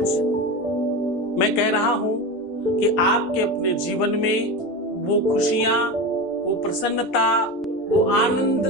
आज मैं कह रहा हूं कि आपके अपने जीवन में वो खुशियां, वो प्रसन्नता, वो आनंद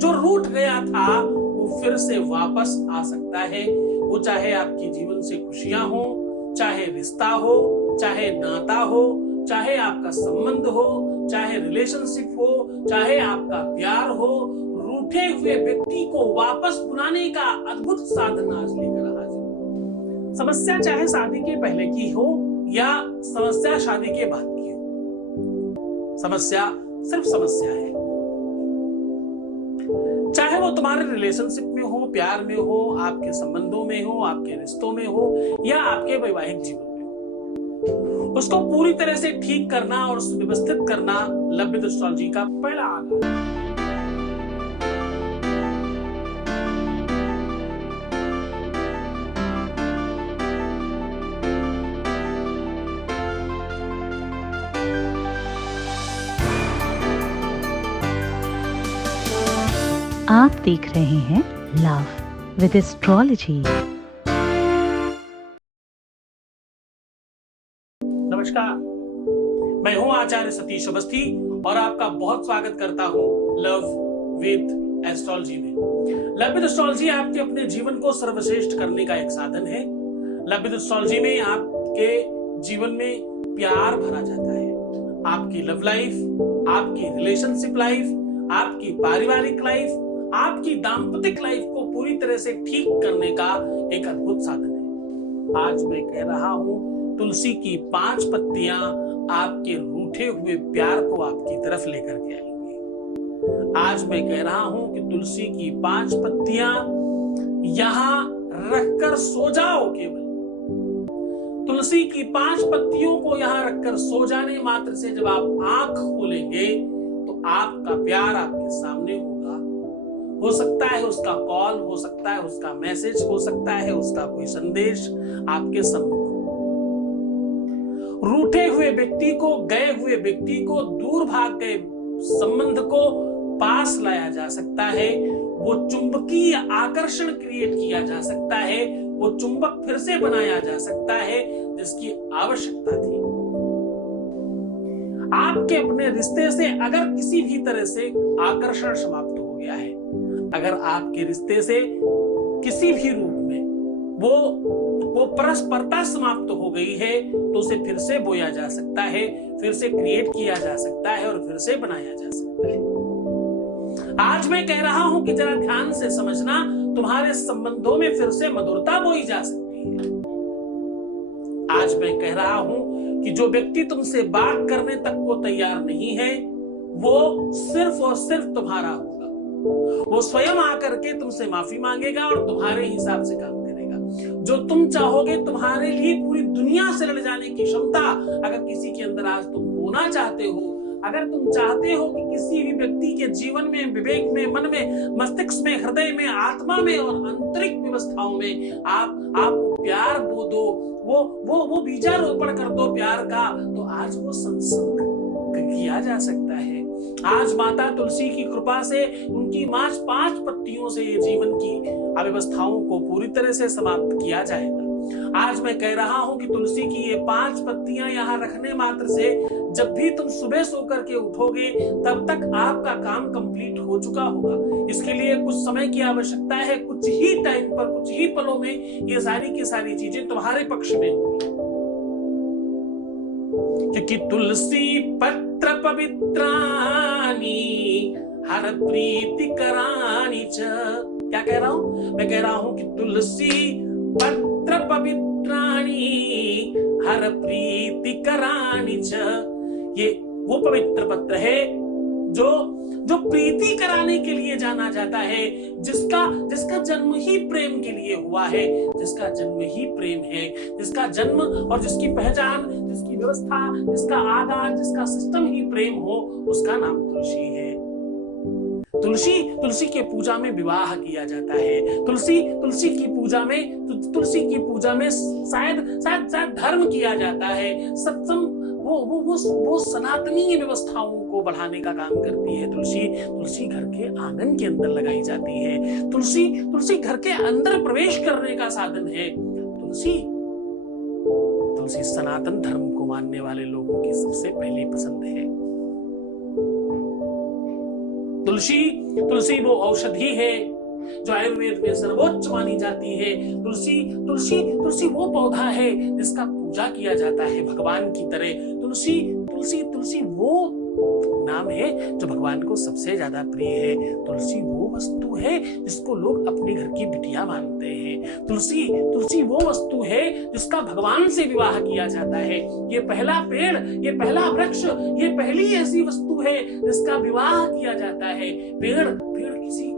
जो रूठ गया था वो फिर से वापस आ सकता है। वो चाहे आपके जीवन से खुशियां हो, चाहे रिश्ता हो, चाहे नाता हो, चाहे आपका संबंध हो, चाहे रिलेशनशिप हो, चाहे आपका प्यार हो, रूठे हुए व्यक्ति को वापस बुलाने का अद्भुत साधन आज लेकर हाजिर हूं। समस्या चाहे शादी के पहले की हो या समस्या शादी के बाद की हो, समस्या सिर्फ समस्या है। चाहे वो तुम्हारे रिलेशनशिप में हो, प्यार में हो, आपके संबंधों में हो, आपके रिश्तों में हो या आपके वैवाहिक जीवन में हो, उसको पूरी तरह से ठीक करना और सुव्यवस्थित करना लव्य एस्ट्रोलॉजी का पहला आधार है। आप देख रहे हैं लव विद एस्ट्रोलॉजी। नमस्कार, मैं हूं आचार्य सतीश अवस्थी और आपका बहुत स्वागत करता हूं लव विद एस्ट्रोलॉजी में। लव विद एस्ट्रोलॉजी आपके अपने जीवन को सर्वश्रेष्ठ करने का एक साधन है। लव विद एस्ट्रोलॉजी में आपके जीवन में प्यार भरा जाता है। आपकी लव लाइफ, आपकी रिलेशनशिप लाइफ, आपकी पारिवारिक लाइफ, आपकी दाम्पतिक लाइफ को पूरी तरह से ठीक करने का एक अद्भुत साधन है। आज मैं कह रहा हूं तुलसी की 5 पत्तियां आपके रूठे हुए प्यार को आपकी तरफ लेकर के आएंगे। आज मैं कह रहा हूं कि तुलसी की 5 पत्तियां यहां रखकर सो जाओ। केवल तुलसी की 5 पत्तियों को यहां रखकर सो जाने मात्र से जब आप आंख खोलेंगे तो आपका प्यार आपके सामने होगा। हो सकता है उसका कॉल, हो सकता है उसका मैसेज, हो सकता है उसका कोई संदेश आपके सम्मुख हो। रूठे हुए व्यक्ति को, गए हुए व्यक्ति को, दूर भाग गए संबंध को पास लाया जा सकता है। वो चुंबकीय आकर्षण क्रिएट किया जा सकता है। वो चुंबक फिर से बनाया जा सकता है जिसकी आवश्यकता थी। आपके अपने रिश्ते से अगर किसी भी तरह से आकर्षण समाप्त हो गया है, अगर आपके रिश्ते से किसी भी रूप में वो परस्परता समाप्त हो गई है तो उसे फिर से बोया जा सकता है, फिर से क्रिएट किया जा सकता है और फिर से बनाया जा सकता है। आज मैं कह रहा हूं कि जरा ध्यान से समझना, तुम्हारे संबंधों में फिर से मधुरता बोई जा सकती है। आज मैं कह रहा हूं कि जो व्यक्ति तुमसे बात करने तक को तैयार नहीं है वो सिर्फ और सिर्फ तुम्हारा होगा। वो स्वयं आकर के तुमसे माफी मांगेगा और तुम्हारे हिसाब से काम करेगा। जो तुम चाहोगे, तुम्हारे लिए पूरी दुनिया से लड़ जाने की क्षमता अगर किसी के अंदर आज तुम होना चाहते हो, अगर तुम चाहते हो कि किसी भी व्यक्ति के जीवन में, विवेक में, मन में, मस्तिष्क में, हृदय में, आत्मा में और आंतरिक व्यवस्थाओं में आप प्यार बो दो, वो बीजारोपण कर दो प्यार का, तो आज वो संसर्ग किया जा सकता है। आज माता तुलसी की कृपा से, उनकी 5 पत्तियों से ये जीवन की अव्यवस्थाओं को पूरी तरह से समाप्त किया जाएगा। आज मैं कह रहा हूं कि तुलसी की ये 5 पत्तियां यहां रखने मात्र से जब भी तुम सुबह सोकर के उठोगे तब तक आपका काम कंप्लीट हो चुका होगा। इसके लिए कुछ समय की आवश्यकता है। कुछ ही टाइम पर, कुछ ही पलों में ये सारी की सारी चीजें तुम्हारे पक्ष में होंगी, क्योंकि तुलसी पत्र पवित्रानी हर प्रीति करानी च। क्या कह रहा हूं? मैं कह रहा हूं कि तुलसी पत्र पवित्रानी हर प्रीति करानी च। ये वो पवित्र पत्र है जो प्रीति कराने के लिए जाना जाता है, जिसका जन्म ही प्रेम के लिए हुआ है, जिसका जन्म ही प्रेम है, जिसका जन्म और जिसकी पहचान, जिसकी व्यवस्था, जिसका आधार, जिसका सिस्टम ही प्रेम हो, उसका नाम तुलसी है। तुलसी की पूजा में विवाह किया जाता है। तुलसी की पूजा में शायद धर्म किया जाता है। सत्संग वो सनातनी व्यवस्थाओं को बढ़ाने का काम करती है। तुलसी घर के आंगन के अंदर लगाई जाती है। तुलसी घर के अंदर प्रवेश करने का साधन है। तुलसी तुलसी सनातन धर्म को मानने वाले लोगों की सबसे पहली पसंद है। तुलसी वो औषधि है जो आयुर्वेद में सर्वोच्च मानी जाती है। तुलसी वो पौधा है जिसका पूजा किया जाता है भगवान की तरह। तुलसी वो नाम है जो भगवान को सबसे ज्यादा प्रिय है। तुलसी वो वस्तु है जिसको लोग अपने घर की बिटिया मानते हैं। तुलसी वो वस्तु है जिसका भगवान से विवाह किया जाता है। ये पहला पेड़, ये पहला वृक्ष, ये पहली ऐसी वस्तु है जिसका विवाह किया जाता है। पेड़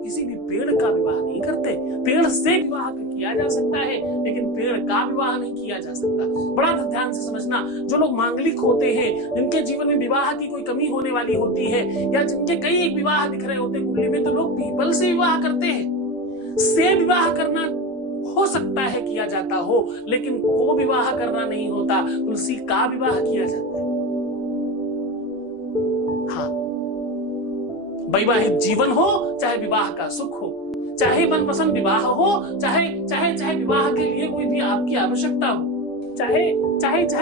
किसी भी पेड़ का विवाह नहीं करते। पेड़ से विवाह किया जा सकता है लेकिन पेड़ का विवाह नहीं किया जा सकता। बड़ा ध्यान से समझना, जो लोग मांगलिक होते हैं, जिनके जीवन में विवाह की कोई कमी होने वाली होती है या जिनके कई विवाह दिख रहे होते हैं कुंडली में, तो लोग पीपल से विवाह करते हैं। से विवाह करना हो सकता है किया जाता हो, लेकिन को विवाह करना नहीं होता। तुलसी का विवाह किया जाता है। हाँ, वैवाहिक जीवन हो चाहे विवाह का सुख हो, चाहे मनपसंद विवाह हो, चाहे विवाह के लिए कोई भी आपकी आवश्यकता हो, चाहे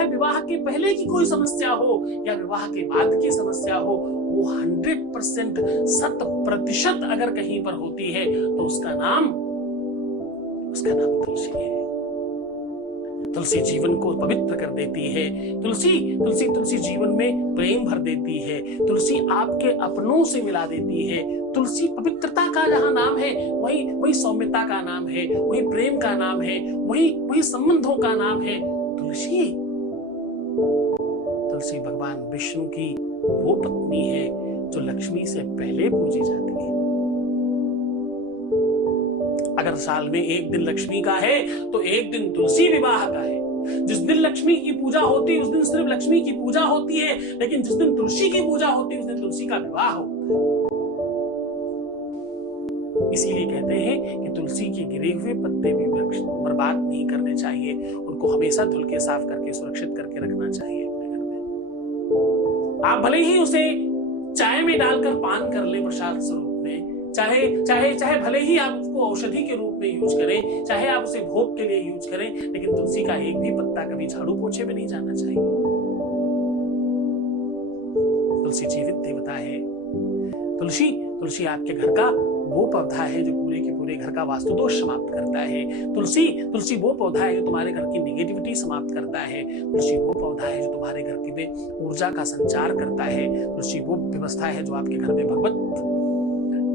विवाह के पहले की कोई समस्या हो या विवाह के बाद की समस्या हो, वो 100% 100% अगर कहीं पर होती है तो उसका नाम तुलसी है। तुलसी जीवन को पवित्र कर देती है। तुलसी जीवन में प्रेम भर देती है। तुलसी आपके अपनों से मिला देती है। तुलसी पवित्रता का जहां नाम है वही सौम्यता का नाम है, वही प्रेम का नाम है, वही संबंधों का नाम है। तुलसी भगवान विष्णु की वो पत्नी है जो लक्ष्मी से पहले पूजी जाती है। अगर साल में एक दिन लक्ष्मी का है तो एक दिन तुलसी विवाह का है। जिस दिन लक्ष्मी की पूजा होती है उस दिन सिर्फ लक्ष्मी की पूजा होती है, लेकिन जिस दिन तुलसी की पूजा होती है उस दिन तुलसी का विवाह होता है। इसीलिए कहते हैं कि तुलसी के गिरे हुए पत्ते भी बर्बाद नहीं करने चाहिए, उनको हमेशा धुल के साफ करके सुरक्षित करके रखना चाहिए अपने घर में। आप भले ही उसे चाय में डालकर पान कर ले प्रसाद स्वरूप में, चाहे भले ही आप उसको औषधि के रूप में यूज करें, चाहे आप उसे भोग के लिए यूज करें, लेकिन तुलसी का एक भी पत्ता कभी झाड़ू पोछे में नहीं जाना चाहिए। तुलसी जीवित देवता है। तुलसी आपके घर का वो पौधा है जो पूरे के पूरे घर का वास्तु दोष समाप्त करता है। तुलसी वो पौधा है जो तुम्हारे घर की नेगेटिविटी समाप्त करता है। तुलसी वो पौधा है जो तुम्हारे घर की में ऊर्जा का संचार करता है। तुलसी वो व्यवस्था है जो आपके घर में भगवत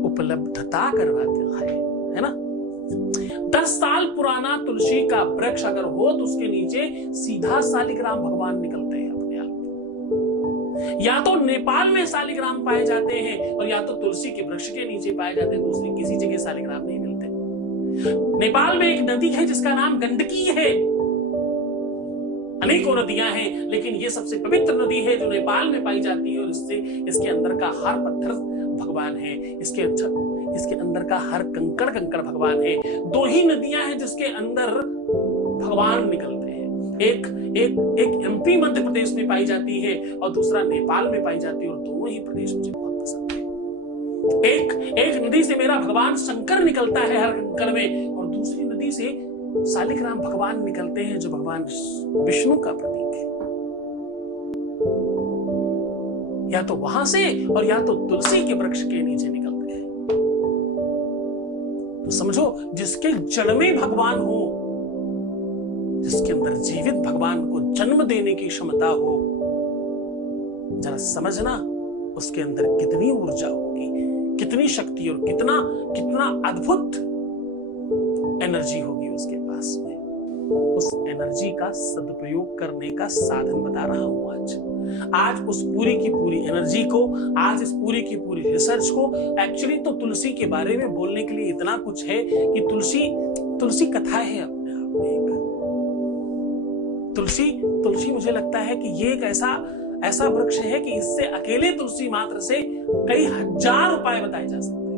उपलब्धता करवाता है ना। 10 साल पुराना तुलसी का वृक्ष अगर हो तो उसके नीचे सीधा शालिग्राम भगवान निकलते हैं अपने आप। या तो नेपाल में शालिग्राम पाए जाते हैं और या तो तुलसी के वृक्ष के नीचे पाए जाते हैं। दूसरी किसी जगह शालिग्राम नहीं मिलते। नेपाल में एक नदी है जिसका नाम गंडकी है। अनेकों नदियां हैं लेकिन ये सबसे पवित्र नदी है जो नेपाल में पाई जाती है और इसके अंदर का हर पत्थर भगवान है। इसके अंदर का हर कंकड़ भगवान है। 2 ही नदियां हैं जिसके अंदर भगवान निकलते हैं। एक एमपी मध्य प्रदेश में पाई जाती है और दूसरा नेपाल में पाई जाती है, और दोनों ही प्रदेश मुझे बहुत पसंद है। एक नदी से मेरा भगवान शंकर निकलता है हर कंकड़ में, और दूसरी नदी से शालिग्राम भगवान निकलते हैं जो भगवान विष्णु का प्रतीक है। या तो वहां से और या तो तुलसी के वृक्ष के नीचे निकलते हैं। तो समझो, जिसके जड़ में भगवान हो, जिसके अंदर जीवित भगवान को जन्म देने की क्षमता हो, जरा समझना उसके अंदर कितनी ऊर्जा होगी, कितनी शक्ति और कितना अद्भुत एनर्जी होगी उसके पास में। उस एनर्जी का सदुपयोग करने का साधन बता रहा हूं आज उस पूरी की पूरी एनर्जी को, आज इस पूरी की पूरी रिसर्च को, एक्चुअली तो तुलसी के बारे में बोलने के लिए इतना कुछ है कि तुलसी कथा है अपने आप में एक। तुलसी मुझे लगता है कि ये एक ऐसा वृक्ष है कि इससे अकेले तुलसी मात्र से कई हजार उपाय बताए जा सकते हैं,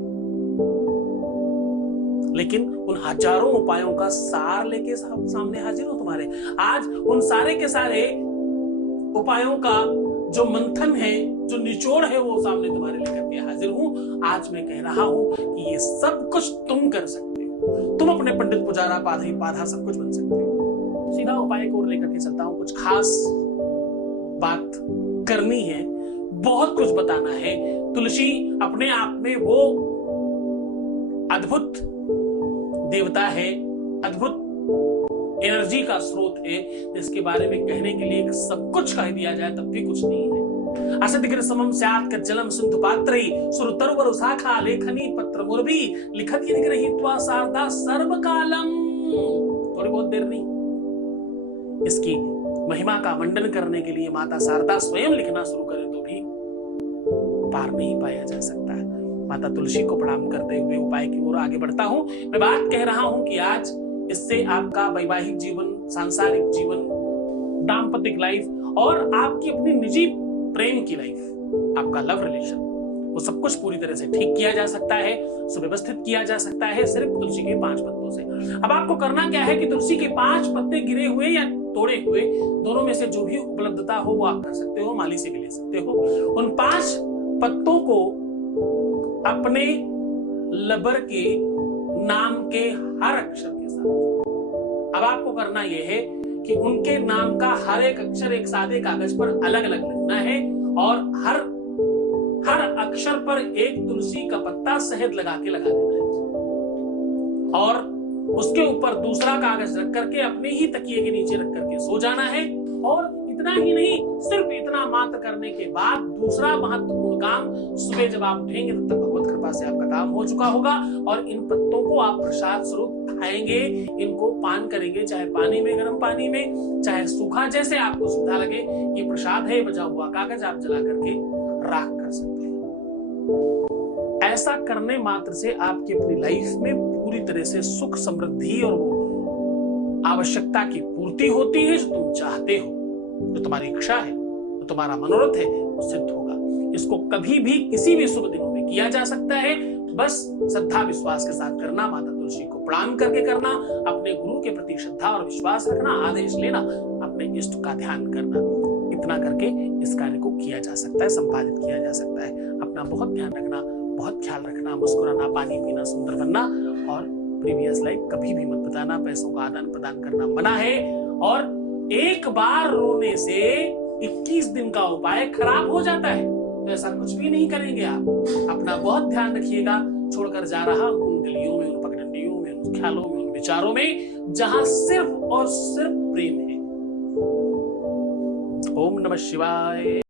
लेकिन उन हजारों उपायों का सार लेके सामने हाजिर हो तुम्हारे। आज उन सारे के सारे उपायों का जो मंथन है, जो निचोड़ है, वो सामने तुम्हारे लेकर के हाजिर हूं। आज मैं कह रहा हूं कि ये सब कुछ तुम कर सकते हो। तुम अपने पंडित पुजारा पाधा सब कुछ बन सकते हो। सीधा उपाय को लेकर के चलता हूं। कुछ खास बात करनी है, बहुत कुछ बताना है। तुलसी अपने आप में वो अद्भुत देवता है, अद्भुत एनर्जी का स्रोत है, जिसके बारे में कहने के लिए सब कुछ कह दिया जाए तब भी कुछ नहीं है। असदिग्र समम स्यात् कज्जलम सिंधु पात्रै सुरतरुवर शाखा लेखनी पत्र मुरबी लिखत यदि गृहीत्वा शारदा सर्वकालम। थोड़ी बहुत देर नहीं, इसकी महिमा का मंडन करने के लिए माता शारदा स्वयं लिखना शुरू करें तो भी पार नहीं पाया जा सकता है। माता तुलसी को प्रणाम करते हुए उपाय की ओर आगे बढ़ता हूं। मैं बात कह रहा हूं कि आज इससे आपका वैवाहिक जीवन, सांसारिक जीवन, दाम्पतिक लाइफ और आपकी अपनी निजी प्रेम की लाइफ, आपका लव रिलेशन, वो सब कुछ पूरी तरह से ठीक किया जा सकता है, सुव्यवस्थित किया जा सकता है सिर्फ तुलसी के 5 पत्तों से। अब आपको करना क्या है कि तुलसी के 5 पत्ते गिरे हुए या तोड़े हुए, दोनों में से जो भी उपलब्धता हो वो आप कर सकते हो, माली से भी ले सकते हो। उन 5 पत्तों को अपने लबर के नाम के हर अक्षर के साथ, अब आपको करना यह है कि उनके नाम का हर एक अक्षर एक सादे कागज पर अलग अलग लिखना है और हर अक्षर पर एक तुलसी का पत्ता शहद लगा देना है और उसके ऊपर दूसरा कागज रख करके अपने ही तकिए के नीचे रख करके सो जाना है। और इतना ही नहीं, सिर्फ इतना मात्र करने के बाद दूसरा महत्वपूर्ण काम, सुबह जब आप उठेंगे तब तक भगवत कृपा से आपका काम हो चुका होगा और इन पत्तों को आप प्रसाद स्वरूप खाएंगे, इनको पान करेंगे, चाहे पानी में, गर्म पानी में, चाहे सूखा, जैसे आपको सुविधा लगे। ये प्रसाद है, बचा हुआ कागज आप जला करके राख कर सकते हैं। ऐसा करने मात्र से आपकी अपनी लाइफ में पूरी तरह से सुख, समृद्धि और वो आवश्यकता की पूर्ति होती है जो तुम चाहते हो, जो तुम्हारी इच्छा है, जो तुम्हारा मनोरथ है, वो सिद्ध होगा। इसको कभी भी किसी भी शुभ दिनों में किया जा सकता है। बस श्रद्धा विश्वास के साथ करना, माता तुलसी को प्रणाम करके करना, अपने गुरु के प्रति श्रद्धा और विश्वास रखना, आदेश लेना, अपने इष्ट का ध्यान करना, इतना करके इस कार्य को किया जा सकता है, संपादित किया जा सकता है। अपना बहुत ध्यान रखना, बहुत ख्याल रखना, मुस्कुराना, पानी पीना, सुंदर बनना और प्रीवियस लाइफ कभी भी मत बताना। पैसों का आदान प्रदान करना मना है और एक बार रोने से 21 दिन का उपाय खराब हो जाता है, तो ऐसा कुछ भी नहीं करेंगे आप। अपना बहुत ध्यान रखिएगा। छोड़कर जा रहा उन गलियों में, उन पगडंडियों में, उन ख्यालों में, उन विचारों में जहां सिर्फ और सिर्फ प्रेम है। ओम नमः शिवाय।